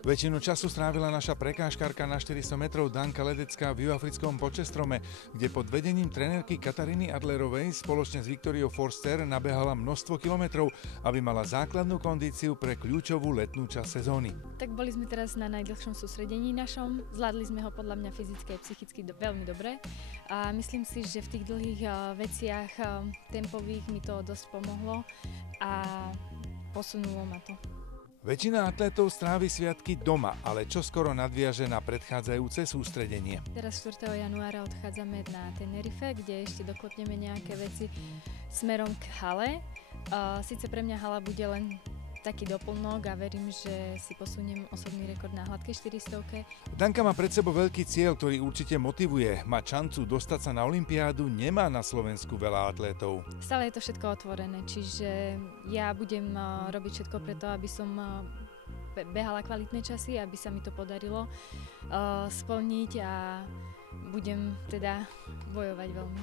Väčšinu času strávila naša prekážkarka na 400 metrov Danka Ledecká v juhoafrickom Potchestrome, kde pod vedením trenérky Kataríny Adlerovej spoločne s Viktoriou Forster nabehala množstvo kilometrov, aby mala základnú kondíciu pre kľúčovú letnú časť sezóny. Tak boli sme teraz na najdlhšom sústredení našom, zvládli sme ho podľa mňa fyzicky a psychicky veľmi dobre a myslím si, že v tých dlhých veciach tempových mi to dosť pomohlo a posunulo ma to. Väčšina atlétov strávi sviatky doma, ale čoskoro nadviaže na predchádzajúce sústredenie. Teraz 4. januára odchádzame na Tenerife, kde ešte doklepneme nejaké veci smerom k hale. Sice pre mňa hala bude len taký doplnok a verím, že si posuniem osobný rekord na hladkej 400. Danka má pred sebou veľký cieľ, ktorý určite motivuje. Mať šancu dostať sa na olympiádu nemá na Slovensku veľa atlétov. Stále je to všetko otvorené, čiže ja budem robiť všetko preto, aby som behala kvalitné časy, aby sa mi to podarilo splniť a budem teda bojovať veľmi.